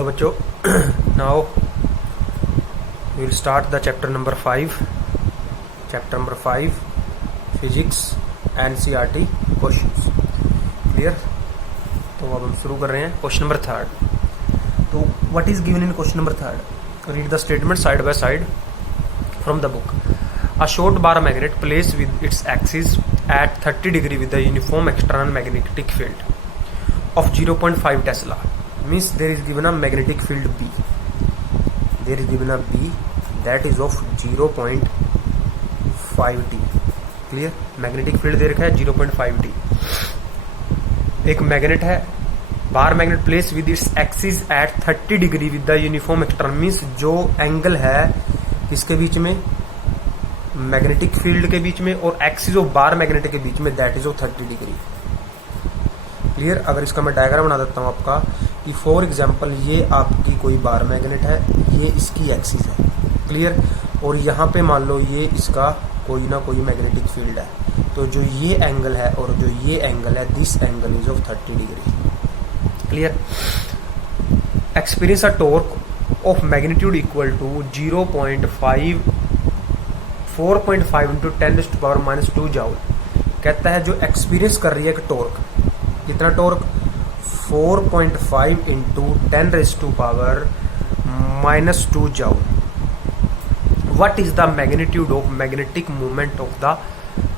Hello बच्चों, now we will start the chapter number 5 physics NCERT questions. Clear? तो अब हम शुरू कर रहे हैं क्वेश्चन नंबर 3। तो what is given in question number 3? Read the statement side by side from the book. A short bar magnet placed with its axis at 30 degree with a uniform external magnetic field of 0.5 Tesla. Means there is given a magnetic field B. There is given a B that is of 0.5 T. Clear? Magnetic field दे रखा है 0.5 T. एक magnet है, बार magnet place with its axis at 30 degree with the uniform external. Means जो angle है इसके बीच में, magnetic field के बीच में और एक्सिस ऑफ बार मैग्नेट के बीच में, that is of 30 degree. Clear? अगर इसका मैं डायग्राम बना देता हूं आपका कि फॉर एग्जांपल ये आपकी कोई बार मैग्नेट है, ये इसकी एक्सिस है। क्लियर? और यहाँ पे मान लो ये इसका कोई ना कोई मैग्नेटिक फील्ड है, तो जो ये एंगल है और जो ये एंगल है, this angle is of 30 degree. Clear? Experience a torque of magnitude equal to 4.5 into 10⁻⁻² joule. कहता है जो एक्सपीरियंस कर रही है एक टॉर्क, कितना torque? 4.5 into 10⁻⁻² joule. What is the magnitude of magnetic movement of the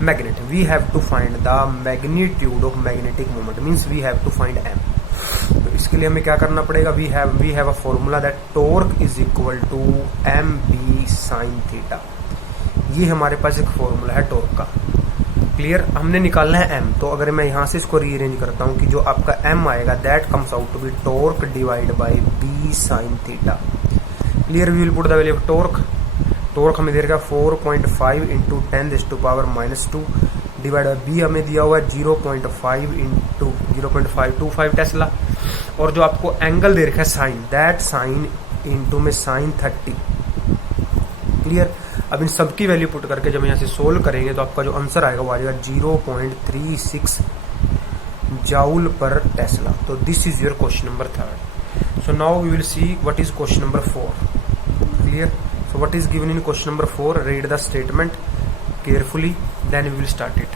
magnet? We have to find the magnitude of magnetic movement, means we have to find M. तो इसके लिए हमें क्या करना पड़ेगा? We have a formula that torque is equal to M B sine theta. ये हमारे पास एक फॉर्मूला है टॉर्क का। क्लियर? हमने निकालना है एम। तो अगर मैं यहां से इसको रीअरेंज करता हूं कि जो आपका एम आएगा that comes out to be torque divide by B sine theta. Clear? We will put the value of torque. Torque हमें दे रखा 4.5 इंटू 10⁻² डिवाइड बाय बी हमें दिया हुआ है 0.5 इंटू 0.525 टेस्ला। और जो आपको एंगल दे रखा है साइन, दैट साइन इंटू में साइन 30। क्लियर? अब इन सबकी वैल्यू पुट करके जब यहाँ से सोल्व करेंगे तो आपका जो आंसर आएगा वो आ जाएगा 0.36 जाउल पर टेस्ला। तो this is your question number 3। So now we will see what is question number 4। Clear? So what is given in question number 4? Read the statement carefully, then we will start it.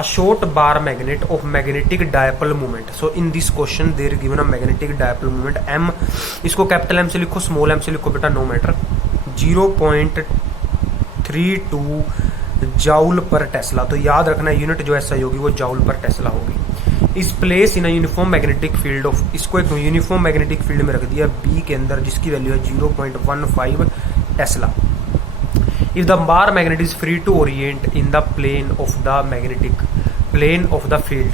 A short bar magnet of magnetic dipole moment. So in this question there is given a magnetic dipole moment M. इसको capital M से लिखो, small m से लिखो बेटा, no matter. 0.32 joule per tesla. तो याद रखना unit जो ऐसा होगी वो जाउल पर टेस्ला होगी। इस place in uniform magnetic field of, इसको एक यूनिफॉर्म मैग्नेटिक फील्ड में रख दिया बी के अंदर, जिसकी वैल्यू है 0.15 Tesla. If the bar magnet is free to orient in the plane of the magnetic plane of the field,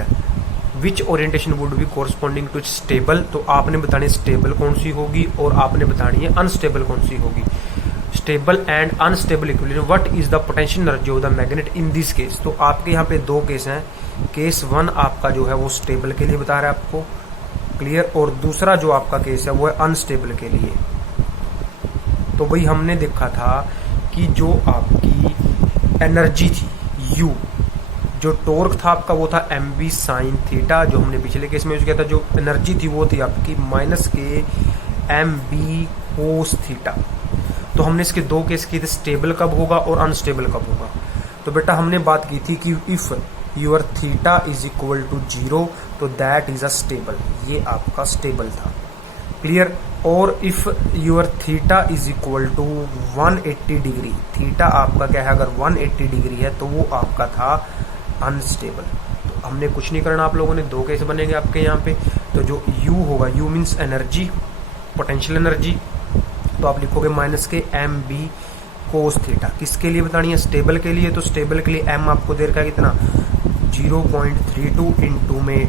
which orientation would be corresponding to stable? तो आपने बतानी स्टेबल कौन सी होगी और आपने बतानी है अनस्टेबल कौन सी होगी। Stable and unstable equilibrium. What is the potential energy of the magnet in this case? तो आपके यहाँ पे दो केस हैं। केस 1 आपका जो है वो स्टेबल के लिए बता रहा है आपको। क्लियर? और दूसरा जो आपका केस है वो है अनस्टेबल के लिए। तो वही हमने देखा था कि जो आपकी एनर्जी थी U, जो टॉर्क था आपका वो था एम बी साइन थीटा, जो हमने पिछले केस में यूज किया था। जो एनर्जी थी वो थी आपकी -k M B cos theta. तो हमने इसके दो केस किए थे, स्टेबल कब होगा और अनस्टेबल कब होगा। तो बेटा हमने बात की थी कि if your theta is equal to 0 तो दैट इज अ स्टेबल। ये आपका स्टेबल था। क्लियर? और if your theta is equal to 180 degree, theta आपका क्या है अगर 180 डिग्री है तो वो आपका था अनस्टेबल। तो हमने कुछ नहीं करना, आप लोगों ने दो केस बनेंगे आपके यहाँ पे। तो जो U होगा, U means energy, potential energy, तो आप लिखोगे -k M B cos theta. किसके लिए बतानी है? स्टेबल के लिए। तो स्टेबल के लिए M आपको दे रखा है कितना? 0.32 इंटू में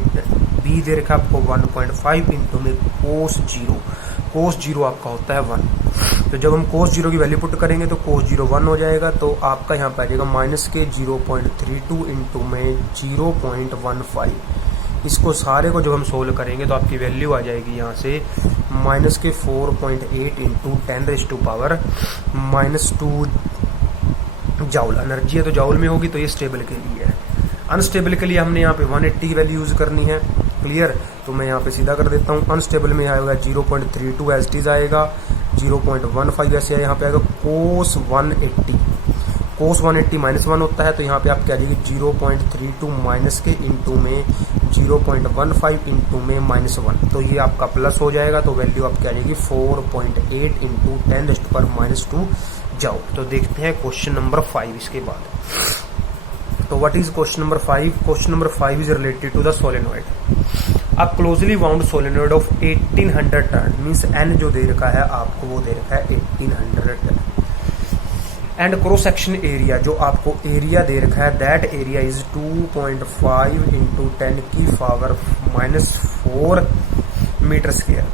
बी दे रखा आपको 1.5 इंटू में कोस 0। कोस 0 आपका होता है 1। तो जब हम कोस 0 की वैल्यू पुट करेंगे तो कोस 0 1 हो जाएगा। तो आपका यहाँ पे आ जाएगा -k 0.32 इंटू में 0.15। इसको सारे को जब हम सोल्व करेंगे तो आपकी वैल्यू आ जाएगी यहाँ से -k 4.8 इंटू 10⁻⁻² जाउल। एनर्जी है तो जाउल में होगी, तो ये स्टेबल के लिए है। अनस्टेबल के लिए हमने यहाँ पे 180 की वैल्यू यूज करनी है। क्लियर। तो मैं यहाँ पे सीधा कर देता हूँ। अनस्टेबल में आएगा 0.32 एज इट इज आएगा, 0.15 ऐसे यहाँ पे आएगा। कोस 180 -1 होता है, तो यहाँ पे आप कह दीजिए 0.32 माइनस के इंटू में 0.15 इंटू में -1, तो ये आपका प्लस हो जाएगा। तो वैल्यू आप कह दीजिए 4.8 इंटू 10⁻²⁻2 जॉउल। तो देखते हैं क्वेश्चन नंबर 5 इसके बाद। तो what is question number 5? Question number 5 is related to the solenoid. A closely wound solenoid of 1800 turn, means N जो दे रखा है आपको वो दे रखा है 1800 turn, and cross section area जो आपको एरिया दे रखा है that area is 2.5 into 10⁻⁻⁴ metre square.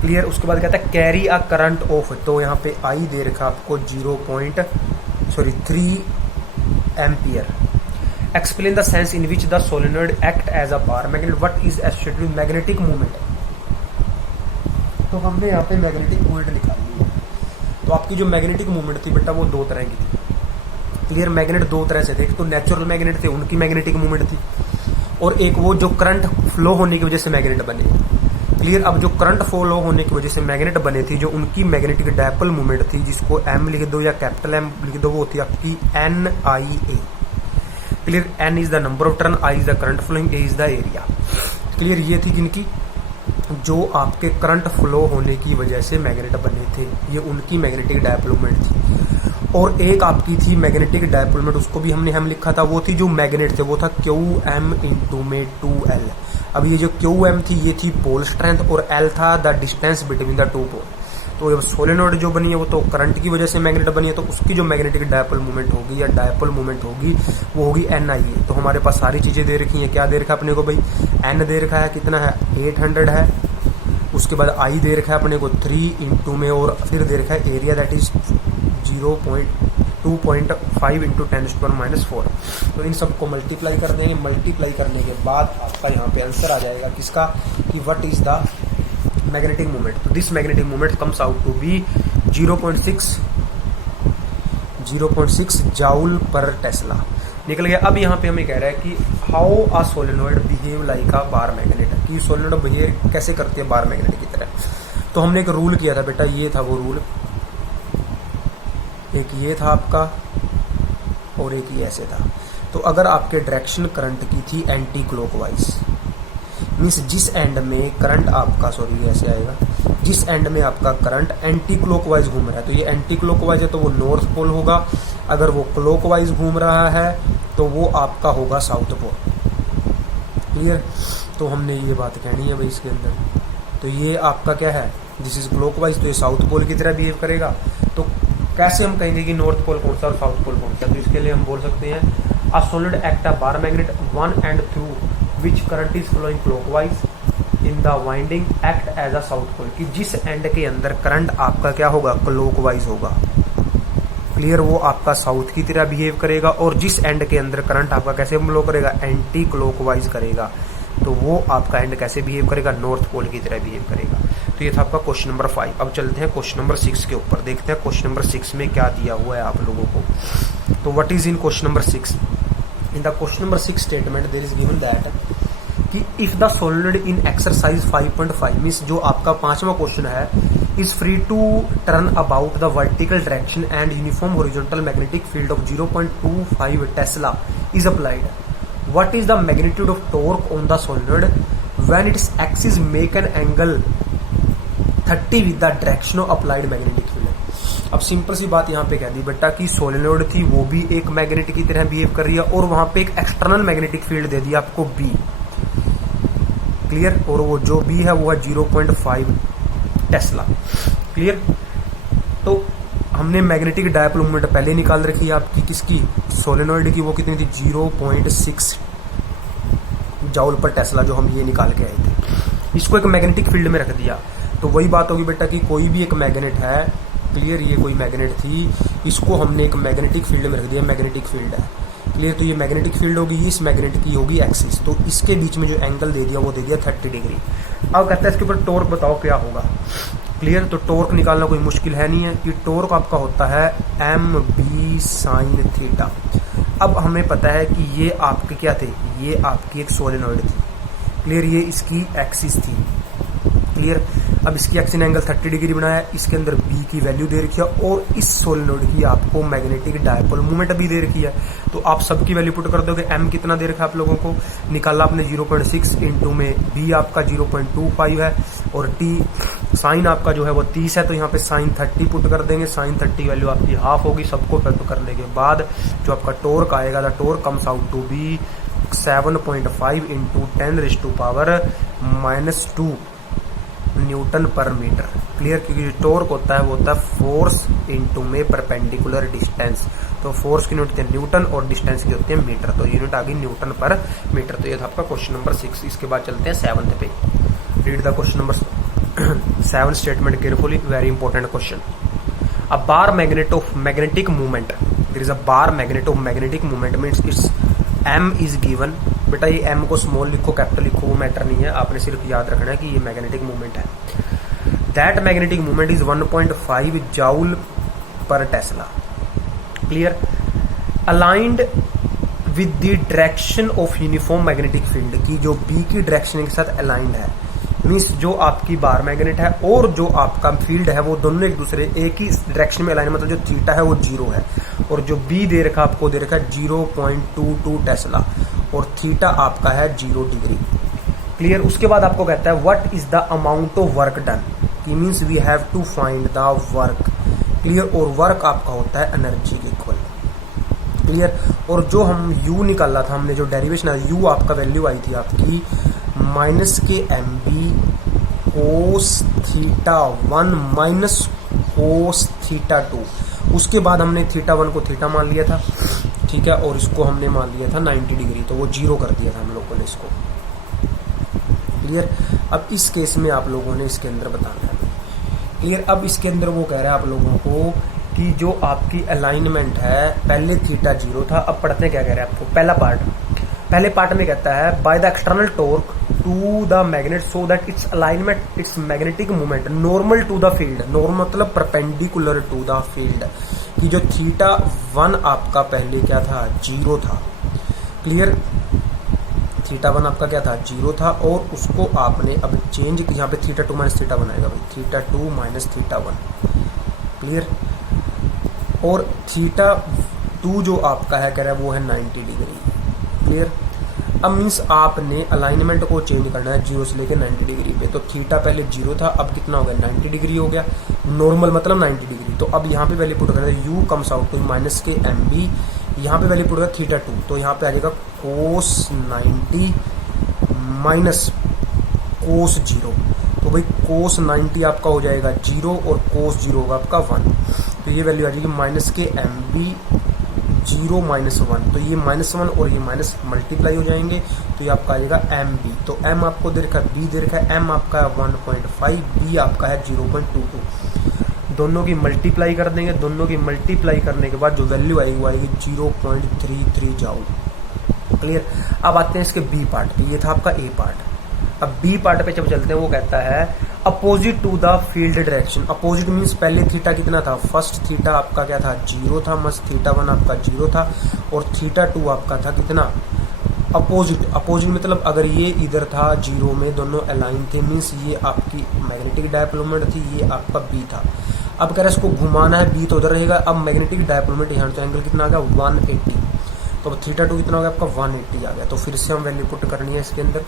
Clear. उसके बाद कहता है कैरी अ करंट ऑफ, तो यहाँ पे आई दे रखा आपको 3 ampere. Explain the sense in which the solenoid act as a bar magnet, what is associated with magnetic movement. तो हमने यहाँ पे मैग्नेटिक मूवमेंट निकाली है। तो आपकी जो मैग्नेटिक मूवमेंट थी बेटा वो दो तरह की थी। क्लियर। मैग्नेट दो तरह से थे, एक तो नेचुरल मैग्नेट थे, उनकी मैग्नेटिक मूवमेंट थी, और एक वो जो करंट फ्लो होने की वजह से मैग्नेट बने। क्लियर। अब जो करंट फ्लो होने की वजह से मैग्नेट बने थी, जो उनकी मैग्नेटिक डायपोल मूवमेंट थी, जिसको एम लिख दो या कैपिटल एम लिख दो, वो होती है आपकी NIA। Clear. N is the number of turn, I is the current flowing, A is the area. Clear. ये थी जिनकी जो आपके करंट फ्लो होने की वजह से मैग्नेट बने थे, ये उनकी मैग्नेटिक डायपोल मूवमेंट थी। और एक आपकी थी मैग्नेटिक डायपोल मूवमेंट, उसको भी हम लिखा था, वो थी जो मैग्नेट थे, वो था QM इंटू में 2L। अब ये जो QM थी ये थी पोल स्ट्रेंथ, और L था the distance between the two pole. तो ये सोलेनॉइड जो बनी है वो तो करंट की वजह से मैग्नेट बनी है, तो उसकी जो मैग्नेटिक डायपोल मूवमेंट होगी या डायपोल मूवमेंट होगी वो होगी NIA। तो हमारे पास सारी चीजें दे रखी हैं। क्या दे रखा है अपने को भाई? N दे रखा है कितना है? 800 है। उसके बाद I दे रखा है अपने को 3 इंटू में, और फिर दे रखा है एरिया दैट इज 2.5 इंटू 10⁻⁴। तो इन सबको मल्टीप्लाई कर देंगे। मल्टीप्लाई करने के बाद आपका यहाँ पे आंसर आ जाएगा किसका, कि what is the magnetic movement. तो this magnetic movement comes out to be 0.6 joule per tesla निकल गया। अब यहाँ पे हमें कह रहा है कि how a solenoid behave like a bar magnet, कि सोलेनॉइड बिहेव कैसे करते हैं बार मैग्नेट की तरह। तो हमने एक रूल किया था बेटा, ये था वो रूल, एक ये था आपका और एक ये ऐसे था। तो अगर आपके डायरेक्शन करंट की थी एंटी क्लॉकवाइज, मीन्स जिस एंड में करंट आपका, सॉरी ऐसे आएगा, जिस एंड में आपका करंट एंटी क्लॉकवाइज घूम रहा है, तो ये एंटी क्लॉकवाइज है तो वो नॉर्थ पोल होगा। अगर वो क्लॉकवाइज घूम रहा है तो वो आपका होगा साउथ पोल। क्लियर। तो हमने ये बात कहनी है भाई इसके अंदर। तो ये आपका क्या है, दिस इज क्लॉकवाइज, तो ये साउथ पोल की तरह बिहेव करेगा। तो कैसे हम कहेंगे कि नॉर्थ पोल कौन सा और साउथ पोल कौन सा? तो इसके लिए हम बोल सकते हैं a solid act a bar magnet one end through which current is flowing clockwise in the winding act as a south pole, कि जिस एंड के अंदर करंट आपका क्या होगा, क्लॉकवाइज होगा। क्लियर। वो आपका साउथ की तरह बिहेव करेगा, और जिस एंड के अंदर करंट आपका कैसे फ्लो करेगा, एंटी क्लॉकवाइज करेगा, तो वो आपका एंड कैसे बिहेव करेगा, नॉर्थ पोल की तरह बिहेव करेगा। तो ये था आपका क्वेश्चन नंबर 5। अब चलते हैं क्वेश्चन नंबर 6 के ऊपर, देखते हैं क्वेश्चन नंबर 6 में क्या दिया हुआ है आप लोगों को। तो what is in question number 6? In the question number 6 statement there is given that कि if the solid in exercise 5.5 means जो आपका 5वां क्वेश्चन है, is free to turn about the vertical direction and uniform horizontal magnetic field of 0.25 tesla is applied, what is the magnitude of torque on the solenoid when its axis make an angle 30 with the direction of applied magnetic field। अब simple सी बात यहाँ पे कह दी बेटा कि solenoid थी वो भी एक मैग्नेट की तरह बिहेव कर रही है, और वहां पे एक एक्सटर्नल मैग्नेटिक फील्ड दे दिया आपको B। क्लियर। और वो जो B है वो है 0.5 टेस्ला। क्लियर। तो हमने मैग्नेटिक डायपोल मूवमेंट पहले निकाल रखी है आपकी, किसकी, सोलेनॉइड की, वो कितनी थी 0.6 जॉउल पर टेस्ला, जो हम ये निकाल के आए थे। इसको एक मैग्नेटिक फील्ड में रख दिया। तो वही बात होगी बेटा कि कोई भी एक मैग्नेट है, क्लियर, ये कोई मैग्नेट थी, इसको हमने एक मैग्नेटिक फील्ड में रख दिया, मैग्नेटिक फील्ड है। क्लियर। तो ये मैग्नेटिक फील्ड होगी, इस मैग्नेट की होगी एक्सिस, तो इसके बीच में जो एंगल दे दिया वो दे दिया 30 डिग्री। अब कहता है इसके ऊपर टॉर्क बताओ क्या होगा। क्लियर। तो टॉर्क निकालना कोई मुश्किल है नहीं है, कि टॉर्क आपका होता है MB sin थीटा। अब हमें पता है कि ये आपके क्या थे, ये आपकी एक सोलेनॉइड थी, क्लियर, ये इसकी एक्सिस थी। क्लियर, अब इसकी एक्सिस एंगल 30 डिग्री बनाया, इसके अंदर बी की वैल्यू दे रखी है और इस सोलेनोइड की आपको मैग्नेटिक डायपोल मूवमेंट भी दे रखी है। तो आप सबकी वैल्यू पुट कर दोगे। एम कितना दे रखा है आप लोगों को, निकाला आपने 0.6 इंटू में बी आपका 0.25 है और टी साइन आपका जो है वो 30 है, तो यहाँ पे साइन 30 पुट कर देंगे। साइन 30 वैल्यू आपकी हाफ होगी। सबको पुट करने के बाद जो आपका टोर्क आएगा, the torque comes out to be 7.5 into 10⁻⁻² newton per metre. Clear, क्योंकि जो टॉर्क होता है वो होता है फोर्स इंटू में परपेंडिकुलर डिस्टेंस। तो फोर्स की यूनिट होती है न्यूटन और डिस्टेंस की होती है मीटर, तो यूनिट आ गई न्यूटन पर मीटर। तो ये था आपका क्वेश्चन नंबर 6। इसके बाद चलते हैं 7th पे। Read the question number 7 statement carefully, very important question. A bar magnet of magnetic movement, there is a bar magnet of magnetic movement means its M is given. बेटा ये M को small लिखो capital लिखो वो matter नहीं है, आपने सिर्फ याद रखना है कि ये मैग्नेटिक मूवमेंट है। That magnetic movement is 1.5 joule per Tesla. Clear, aligned with the direction of uniform magnetic field, की जो बी की डायरेक्शन के साथ अलाइंड है। मीन्स जो आपकी बार मैग्नेट है और जो आपका फील्ड है वो दोनों एक दूसरे एक ही डायरेक्शन में अलाइन, मतलब जो थीटा है वो 0 है और जो बी दे रखा आपको दे रखा है 0.22 टेस्ला और थीटा आपका है 0 डिग्री। क्लियर, उसके बाद आपको कहता है what is the amount of work done, की means we have to find the work. Clear, और वर्क आपका होता है एनर्जी के इक्वल। क्लियर, और जो हम u निकाला था हमने, जो डेरिवेशन है u आपका वैल्यू आई थी आपकी -kmb cos θ1 माइनस cos θ2। उसके बाद हमने θ1 को थीटा मान लिया था, ठीक है, और इसको हमने मान लिया था 90 डिग्री, तो वो 0 कर दिया था हम लोगों ने इसको। क्लियर, अब इस केस में आप लोगों ने इसके अंदर बताना है। क्लियर, अब इसके अंदर वो कह रहा है आप लोगों को कि जो आपकी अलाइनमेंट है, पहले थीटा 0 था, अब पढ़ते हैं क्या कह रहा है आपको। पहले पार्ट में कहता है by the external torque to the magnet so that its alignment its magnetic movement normal to the field, normal मतलब परपेंडिकुलर टू द फील्ड, कि जो θ1 आपका पहले क्या था 0 था। क्लियर, θ1 आपका क्या था 0 था और उसको आपने अब चेंज, यहाँ पे θ2 माइनस θ1 आएगा भाई, θ2 माइनस θ1। क्लियर, और θ2 जो आपका है कह रहा है वो है 90 डिग्री। क्लियर, अब मीन्स आपने अलाइनमेंट को चेंज करना है 0 से लेकर 90 डिग्री पे। तो थीटा पहले 0 था, अब कितना हो गया 90 डिग्री हो गया, नॉर्मल मतलब 90 डिग्री। तो अब यहाँ पे वैल्यू पुट करना है u comes out to -kmb, यहाँ पे वैल्यू पुट करना θ2, तो यहाँ पे आ जाएगा cos 90 माइनस cos 0। तो भाई cos 90 आपका हो जाएगा 0 और cos 0 होगा आपका 1, तो ये वैल्यू आ जाएगी -kmb 0 माइनस 1, तो ये -1 और ये माइनस मल्टीप्लाई हो जाएंगे, तो ये आपका आ जाएगा mb। तो m आपको दे रखा है, b दे रखा है, m आपका है 1.5, b आपका है 0.22। दोनों की मल्टीप्लाई कर देंगे, दोनों की मल्टीप्लाई करने के बाद जो वैल्यू आएगी वो आएगी 0.33 जूल। क्लियर, अब आते हैं इसके बी पार्ट पे, ये था आपका ए पार्ट। अब बी पार्ट पे जब चलते हैं वो कहता है opposite to the field direction. Opposite means पहले थीटा कितना था, फर्स्ट थीटा आपका क्या था 0 था, मस्त θ1 आपका 0 था और θ2 आपका था कितना अपोजिट। अपोजिट मतलब अगर ये इधर था 0 में, दोनों अलाइन थे, मीन्स ये आपकी मैग्नेटिक डायपोल मोमेंट थी, ये आपका बी था। अब कह रहा है इसको घुमाना है, बी तो उधर रहेगा। अब मैग्नेटिक डायपोल मोमेंट यहाँ से एंगल कितना आ गया 180, तो अब θ2 कितना हो गया आपका 180 आ गया। तो फिर से हम वैल्यू पुट करनी है इसके अंदर।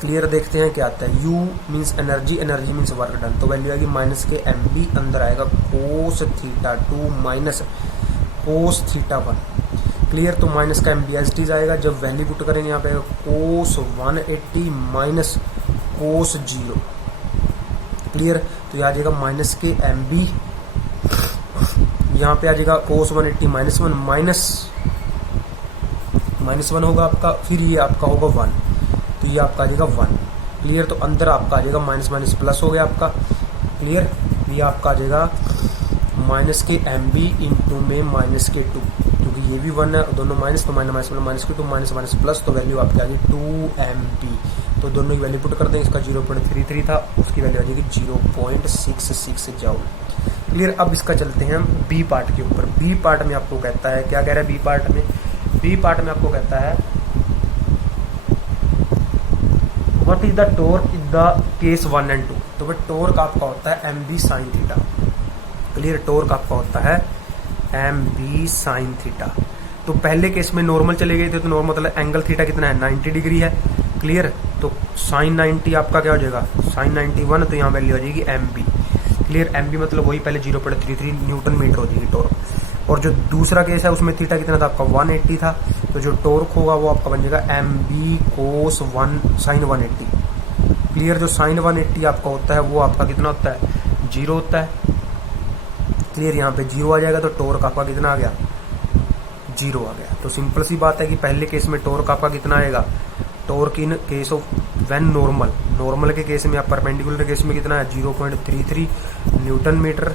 क्लियर, देखते हैं क्या आता है। u means energy, energy means work done, तो वैल्यू आएगी -kmb, अंदर आएगा cos θ2 माइनस cos θ1। क्लियर, तो माइनस का mb एज टीज आएगा। जब वैल्यू पुट करेंगे यहाँ पे आएगा cos 180 माइनस cos 0। क्लियर, तो ये आ जाएगा -kmb, यहाँ पे आ जाएगा cos 180 -1 माइनस 1 होगा आपका, फिर ये आपका होगा 1, तो ये आपका आ जाएगा 1। क्लियर, तो अंदर आपका आ जाएगा माइनस माइनस प्लस हो गया आपका। क्लियर, ये आपका आ जाएगा -kmb इंटू में -k2, क्योंकि ये भी 1 है, दोनों माइनस, तो -k2 माइनस माइनस प्लस, तो वैल्यू आपकी आ गई 2mb। तो दोनों की वैल्यू पुट कर देंगे, इसका 0.33 था, उसकी वैल्यू आ जाएगी 0.66 जूल। क्लियर, अब इसका चलते हैं बी पार्ट के ऊपर। बी पार्ट में आपको कहता है, क्या कह रहा है बी पार्ट में? बी पार्ट में आपको कहता है what is the torque in the case 1 and 2। तो भाई टॉर्क आपका होता है M B sine theta. Clear, torque आपका होता है एम बी साइन थीटा। तो पहले केस में नॉर्मल चले गए थे, तो नॉर्मल मतलब एंगल थीटा कितना है 90 डिग्री है। क्लियर, तो साइन 90 आपका क्या हो जाएगा साइन 91, तो यहाँ वैल्यू हो जाएगी M B. Clear, M B मतलब वही पहले 0.33 न्यूटन मीटर हो जाएगी टॉर्क। और जो दूसरा केस है उसमें थीटा कितना था आपका 180 था, तो जो टॉर्क होगा वो आपका बन जाएगा एम बी कोस 1 साइन 180। क्लियर, जो साइन 180 आपका होता है वो आपका कितना होता है 0 होता है। क्लियर, यहाँ पे 0 आ जाएगा, तो टॉर्क आपका कितना आ गया 0 आ गया। तो सिंपल सी बात है कि पहले केस में टॉर्क आपका कितना आएगा, torque in case of when normal, normal के केस में या परपेंडिकुलर केस में कितना है 0.33 न्यूटन मीटर,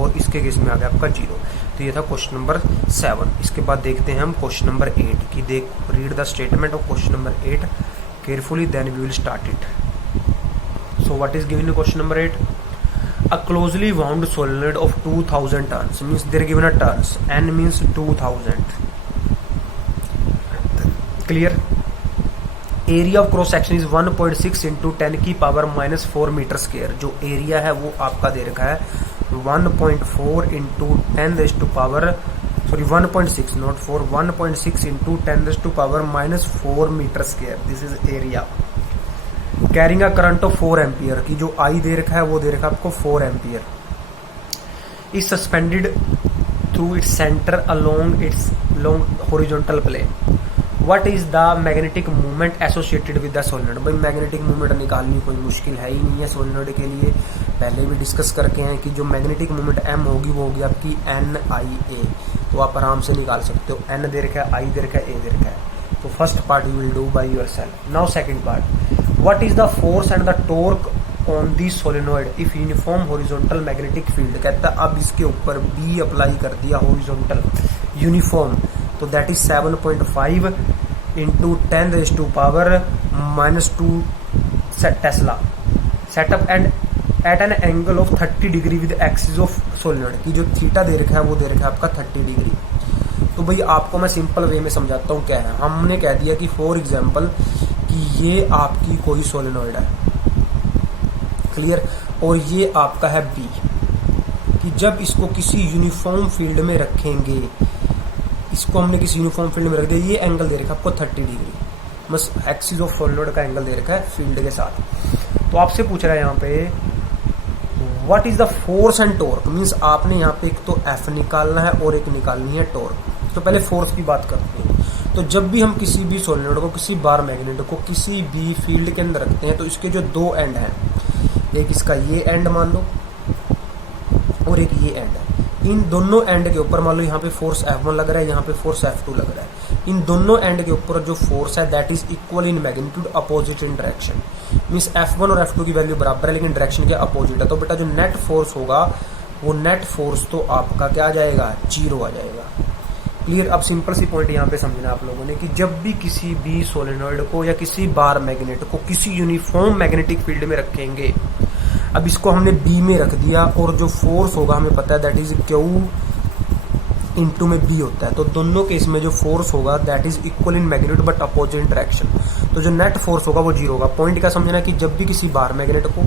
और इसके केस में आ गया आपका 0। तो ये था क्वेश्चन नंबर 7। इसके बाद देखते हैं हम क्वेश्चन नंबर 8 की। देख, read the statement of question number 8 carefully, then we will start it. So what is given in question number 8? A closely wound solenoid of 2000 turns means they're given a turns, n means 2000. Clear? Area of cross section is 1.6 into 10 की power -4 metre square. जो area है वो आपका दे रखा है 1.4 into 10 raise to power 1.6 not 4 1.6 into 10 raise to power -4 metre square. This is area. Carrying a current of 4 ampere की जो आई दे रखा है वो दे रखा है आपको 4 ampere. Is suspended through its centre along its long horizontal plane. What is the magnetic movement associated with the solenoid. भाई मैग्नेटिक मूवमेंट निकालनी कोई मुश्किल है ही नहीं है सोलेनोइड के लिए, पहले भी डिस्कस करके हैं कि जो मैग्नेटिक मूवमेंट एम होगी वो होगी आपकी एन आई ए। तो आप आराम से निकाल सकते हो, एन दे रखा है, आई दे रखा है, ए दे रखा है। तो first part you will do by yourself. Now second part, what is the force and the torque on the solenoid if uniform horizontal magnetic field। कहता है अब इसके ऊपर B अप्लाई कर दिया horizontal यूनिफॉर्म, तो that is 7.5 into 10 raise to power -2 tesla setup and at an angle of 30 degree with axis of solenoid की जो थीटा दे रखा है वो दे रखा है आपका 30 डिग्री। तो भाई आपको मैं सिंपल वे में समझाता हूँ क्या है। हमने कह दिया कि फॉर एग्जाम्पल कि ये आपकी कोई सोलेनोइड है, क्लियर, और ये आपका है बी, कि जब इसको किसी यूनिफॉर्म फील्ड में रखेंगे, इसको हमने किसी यूनिफॉर्म फील्ड में रख दिया, ये एंगल दे रखा है आपको 30 डिग्री, बस एक्सिस ऑफ सोलेनोइड का एंगल दे रखा है फील्ड के साथ। तो आपसे पूछ रहा है यहाँ पे what is the force and torque, means आपने यहाँ पे एक तो एफ निकालना है और एक निकालनी है टॉर्क। तो पहले फोर्स की बात करते हैं। तो जब भी हम किसी भी सोलेनोइड को, किसी बार मैग्नेट को किसी भी फील्ड के अंदर रखते हैं, तो इसके जो दो एंड हैं, एक इसका ये एंड मान लो और एक ये एंड है। इन दोनों एंड के ऊपर मान लो यहाँ पे फोर्स F1 लग रहा है, यहाँ पे फोर्स F2 लग रहा है। इन दोनों एंड के ऊपर जो फोर्स है that is equal in magnitude opposite in direction. Means F1 और F2 की वैल्यू बराबर है लेकिन डायरेक्शन के अपोजिट है। तो बेटा जो नेट फोर्स होगा वो नेट फोर्स तो आपका क्या आ जाएगा 0 आ जाएगा। क्लियर। अब सिंपल सी पॉइंट यहाँ पे समझना आप लोगों ने कि जब भी किसी भी सोलेनोइड को या किसी बार मैग्नेट को किसी यूनिफॉर्म मैग्नेटिक फील्ड में रखेंगे, अब इसको हमने बी में रख दिया और जो फोर्स होगा हमें पता है दैट इज क्यू इंटू में बी होता है। तो दोनों केस में जो फोर्स होगा that is equal in magnitude but opposite direction. तो जो नेट फोर्स होगा वो 0 होगा। पॉइंट क्या समझना कि जब भी किसी बार मैग्नेट को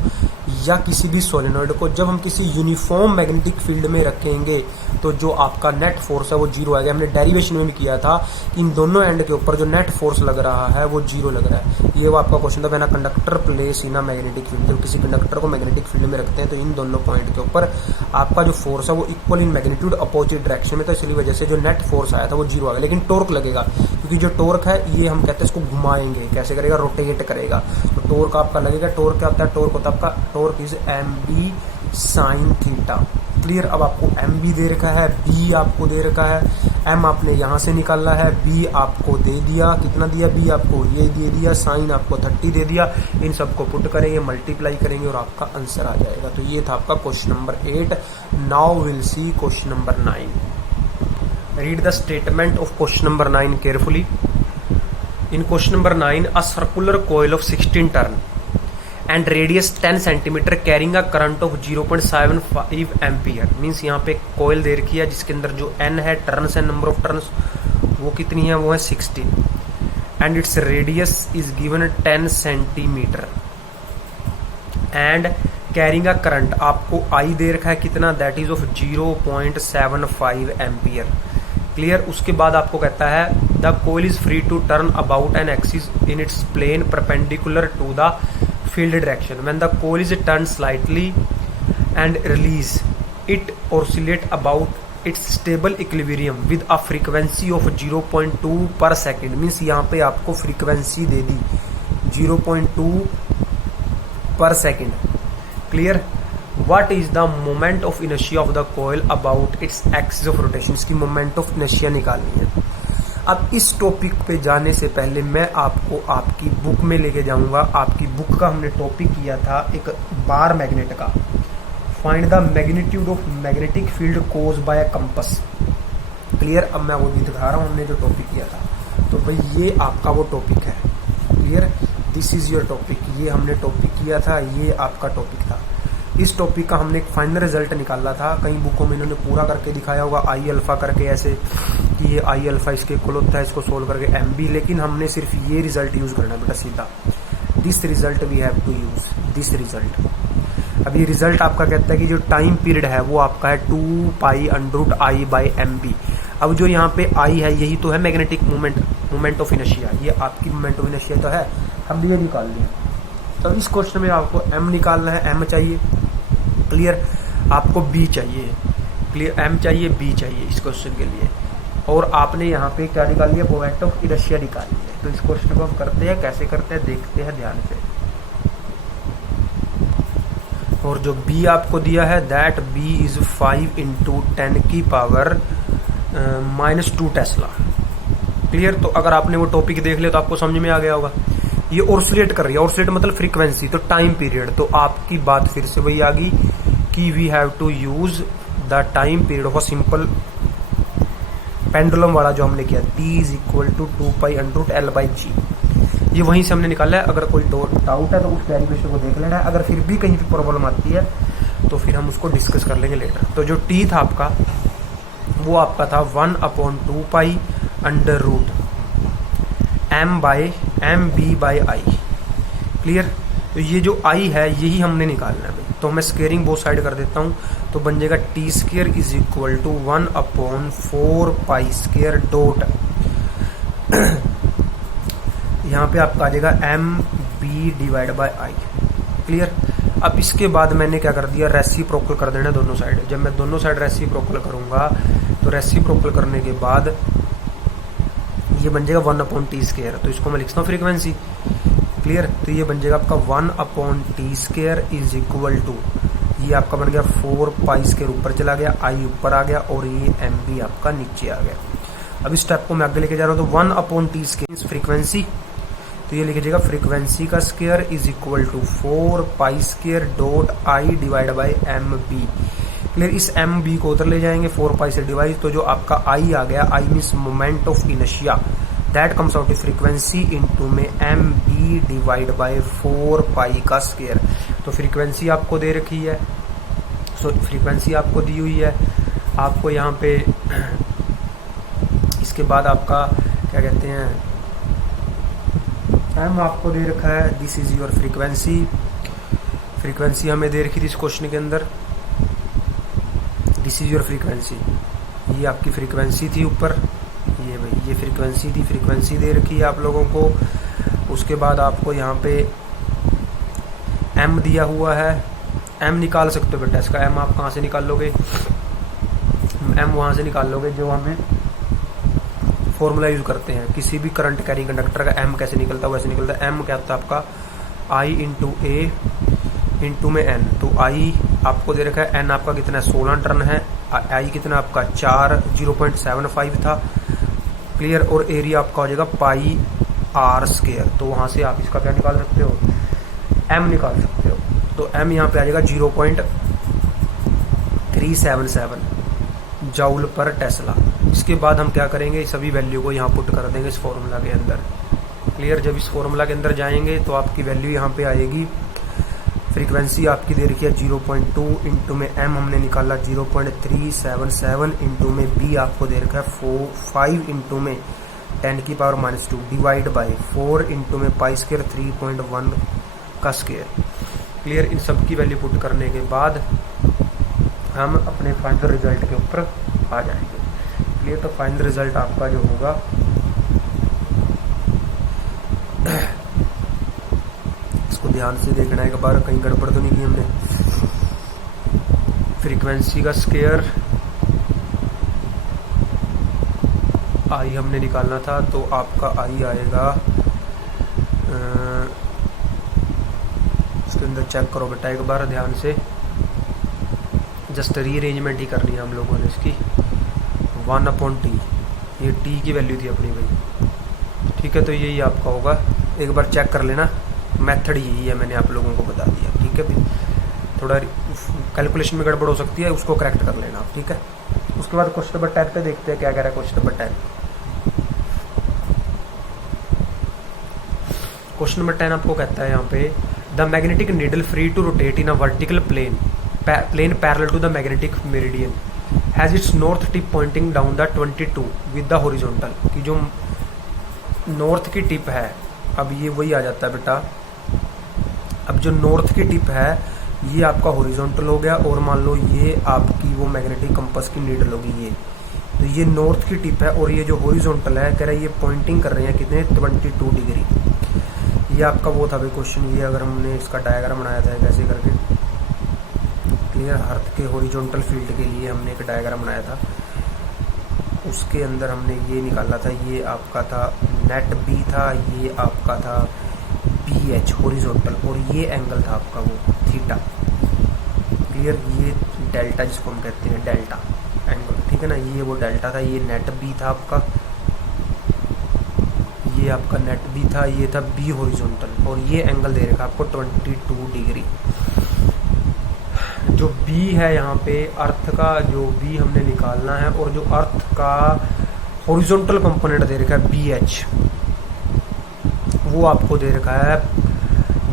या किसी भी सोलेनोइड को जब हम किसी यूनिफॉर्म मैग्नेटिक फील्ड में रखेंगे तो जो आपका नेट फोर्स है वो 0 आएगा। हमने डेरिवेशन में भी किया था कि इन दोनों एंड के ऊपर जो नेट फोर्स लग रहा है वो 0 लग रहा है। ये वो आपका क्वेश्चन था, when a conductor place in a magnetic field. जब किसी कंडक्टर को मैग्नेटिक फील्ड में रखते हैं तो इन दोनों पॉइंट के ऊपर आपका जो फोर्स है वो equal in magnitude opposite direction में। तो इसलिए वजह से जो नेट फोर्स आया था वो 0 आ गया। लेकिन टॉर्क लगेगा क्योंकि जो टॉर्क है ये हम कहते हैं इसको घुमाएंगे, कैसे करेगा, रोटेट करेगा। तो टॉर्क आपका लगेगा। टॉर्क क्या होता है, टॉर्क होता है आपका, torque is M B sine theta. Clear. अब आपको एम बी दे रखा है, बी आपको दे रखा है, एम आपने यहां से निकाला है, बी आपको दे दिया, कितना दिया, बी आपको ये दे दिया, साइन आपको 30 दे दिया। इन सबको पुट करेंगे, मल्टीप्लाई करेंगे और आपका आंसर आ जाएगा। तो ये था आपका question number 8। Now will see question number 9। Read the statement of question number 9 carefully. In question number 9 a circular coil of 16 turn and radius 10 centimetre carrying a current of 0.75 ampere. Means यहाँ पे coil दे रखी है जिसके अंदर जो N है, turns है, number of turns वो कितनी है, वो है 16। And its radius is given 10 centimetre and carrying a current, आपको आई दे रखा है कितना, that is of 0.75 ampere. Clear. उसके बाद आपको कहता है the coil is free to turn about an axis in its plane perpendicular to the field direction when the coil is turn slightly and release it oscillate about its stable equilibrium with a frequency of 0.2 per second. Means यहाँ पे आपको frequency they the 0.2 per second. Clear. What is the moment of inertia of the coil about its axis of rotation? इसकी moment of inertia निकालनी है। अब इस topic पे जाने से पहले मैं आपको आपकी बुक में लेके जाऊंगा। आपकी बुक का हमने टॉपिक किया था एक बार मैग्नेट का, find the magnitude of magnetic field caused by a compass. Clear. अब मैं वो भी दिखा रहा हूँ हमने जो टॉपिक किया था। तो भाई ये आपका वो टॉपिक है। Clear. This is your topic. ये हमने टॉपिक किया था, ये आपका टॉपिक था। इस टॉपिक का हमने एक फाइनल रिजल्ट निकाला था। कई बुकों में इन्होंने पूरा करके दिखाया होगा आई अल्फा करके, ऐसे कि ये आई अल्फा इसके इक्वल होता है, इसको सोल्व करके एम बी। लेकिन हमने सिर्फ ये रिजल्ट यूज करना है बेटा सीधा। This result we have to use this result. अब ये रिजल्ट आपका कहता है कि जो टाइम पीरियड है वो आपका है 2 pi under I by M B. अब जो यहाँ पे आई है यही तो है मैग्नेटिक मोमेंट ऑफ इनर्शिया। ये आपकी मोमेंट ऑफ इनर्शिया तो है, हमने ये निकाल लिया। तो इस क्वेश्चन में आपको एम निकालना है, एम चाहिए। क्लियर। आपको बी चाहिए। क्लियर। एम चाहिए, बी चाहिए इस क्वेश्चन के लिए। और आपने यहाँ पे क्या निकाल लिया, मोमेंट ऑफ इनर्शिया निकाल लिया। तो इस क्वेश्चन को हम करते हैं, कैसे करते हैं देखते हैं ध्यान से। और जो बी आपको दिया है दैट बी इज 5 × 10 की पावर -2 टेस्ला। क्लियर। तो अगर आपने वो टॉपिक देख लिया तो आपको समझ में आ गया होगा। ये ऑसिलेट कर रही है, ऑसिलेट मतलब फ्रीक्वेंसी, तो टाइम पीरियड। तो आपकी बात फिर से वही आ गई कि we have to use the time period of a simple pendulum वाला जो हमने किया, t is equal to 2 pi under L by G. ये वहीं से हमने निकाला है। अगर कोई डाउट है तो उस डेरिवेशन को देख लेना है। अगर फिर भी कहीं भी प्रॉब्लम आती है तो फिर हम उसको डिस्कस कर लेंगे लेटर। तो जो t था आपका वो आपका था 1/2 pi under root M B by I. Clear. तो ये जो आई है यही हमने निकालना है। तो मैं स्केयरिंग बोथ साइड कर देता हूँ, तो बन जाएगा T square is equal to 1/4 pi square dot यहाँ पे आपका आ जाएगा M B divide by I. Clear. अब इसके बाद मैंने क्या कर दिया, रेसिप्रोकल कर देना दोनों साइड। जब मैं दोनों साइड रेसिप्रोकल करूंगा तो रेसिप्रोकल करने के बाद ये बन जाएगा 1/t स्केयर। तो इसको मैं लिखता हूँ फ्रीक्वेंसी। क्लियर। तो ये बन जाएगा आपका 1/t square is equal to, ये आपका बन गया 4 पाई स्केयर ऊपर चला गया, आई ऊपर आ गया और ये एम बी आपका नीचे आ गया। अब इस स्टेप को मैं आगे लेके जा रहा हूँ। तो 1/t स्केयर फ्रीक्वेंसी, तो ये लिखिएगा फ्रीक्वेंसी का square is equal to 4 pi square dot I divide by M B. Clear. इस एम बी को उधर ले जाएंगे 4 पाई से डिवाइड, तो जो आपका आई आ गया, I means moment of inertia, that comes out frequency into में एम बी डिवाइड बाई 4 पाई का स्केयर। तो फ्रीक्वेंसी आपको दे रखी है, सो फ्रीक्वेंसी आपको दी हुई है। आपको यहाँ पे इसके बाद आपका क्या कहते हैं, एम आपको दे रखा है, this is your frequency. Frequency हमें दे रखी थी इस क्वेश्चन के अंदर, दिस इज योर फ्रीक्वेंसी। ये आपकी फ्रीक्वेंसी थी ऊपर, ये भाई ये फ्रीक्वेंसी थी, फ्रीक्वेंसी दे रखी है आप लोगों को। उसके बाद आपको यहाँ पे एम दिया हुआ है, एम निकाल सकते हो बेटा इसका। एम आप कहाँ से निकाल लोगे, एम वहाँ से निकाल लोगे जो हमें फॉर्मूला यूज करते हैं किसी भी करंट कैरिंग कंडक्टर का। एम कैसे निकलता है, वैसे निकलता है। एम क्या होता है आपका, आई इंटू ए इंटू में एन। तो आई आपको दे रखा है, एन आपका कितना है 16 टर्न है, आई कितना आपका 0.75 था। क्लियर। और एरिया आपका हो जाएगा पाई आर स्केयर। तो वहाँ से आप इसका क्या निकाल सकते हो, एम निकाल सकते हो। तो एम यहाँ पे आ जाएगा 0.377 जाउल पर टेस्ला। इसके बाद हम क्या करेंगे, सभी वैल्यू को यहाँ पुट कर देंगे इस फॉर्मूला के अंदर। क्लियर। जब इस फॉर्मूला के अंदर जाएंगे तो आपकी वैल्यू यहाँ पे आएगी, फ्रीक्वेंसी आपकी दे रखी है 0.2 इंटू में एम हमने निकाला 0.377 इंटू में बी आपको दे रखा है 5 इंटू में 10⁻⁻² डिवाइड बाई 4 इंटू में पाई स्क्वायर 3.1 का स्क्वायर। क्लियर। इन सब की वैल्यू पुट करने के बाद हम अपने फाइनल रिजल्ट के ऊपर आ जाएंगे। क्लियर। तो फाइनल रिजल्ट आपका जो होगा इसको ध्यान से देखना है एक बार, कहीं गड़बड़ तो नहीं की हमने। फ्रीक्वेंसी का स्क्वायर आई हमने निकालना था, तो आपका आई आएगा, इसके अंदर चेक करो बेटा एक बार ध्यान से, जस्ट रीअरेंजमेंट ही करनी है हम लोगों ने इसकी। 1/t, ये t की वैल्यू थी अपनी भाई। ठीक है, तो यही आपका होगा, एक बार चेक कर लेना, मेथड यही है, मैंने आप लोगों को बता दिया। ठीक है भाई, थोड़ा कैलकुलेशन में गड़बड़ हो सकती है, उसको करेक्ट कर लेना। ठीक है, उसके बाद क्वेश्चन नंबर 10 पे देखते हैं क्या कह रहा है क्वेश्चन नंबर 10। क्वेश्चन नंबर 10 आपको कहता है यहाँ पे, the magnetic needle free to rotate in a vertical plane parallel to the magnetic meridian has its north tip pointing down the 22 with the horizontal. कि जो नॉर्थ की टिप है, अब ये वही आ जाता है बेटा, अब जो नॉर्थ की टिप है ये आपका हॉरिजॉन्टल हो गया, और मान लो ये आपकी वो मैग्नेटिक कंपास की नीडल होगी ये, तो ये नॉर्थ की टिप है, और ये जो हॉरिजॉन्टल है कह रहा है ये पॉइंटिंग कर रहे हैं कितने, 22 डिग्री। ये आपका वो था भाई क्वेश्चन, ये अगर हमने इसका डायग्राम बनाया था कैसे करके। क्लियर। अर्थ के हॉरिजॉन्टल फील्ड के लिए हमने एक डायग्राम बनाया था, उसके अंदर हमने ये निकाला था, ये आपका था नेट बी था, ये आपका था BH हॉरिजॉन्टल, और ये एंगल था आपका वो थीटा। क्लियर। ये डेल्टा जिसको हम कहते हैं, डेल्टा एंगल। ठीक है ना, ये वो डेल्टा था, ये नेट बी था आपका, ये आपका नेट बी था, ये था बी हॉरिजॉन्टल, और ये एंगल दे रखा आपको 22 डिग्री। जो बी है यहाँ पे अर्थ का, जो बी हमने निकालना है, और जो अर्थ का हॉरिजॉन्टल कंपोनेंट दे रखा है BH, वो आपको दे रखा है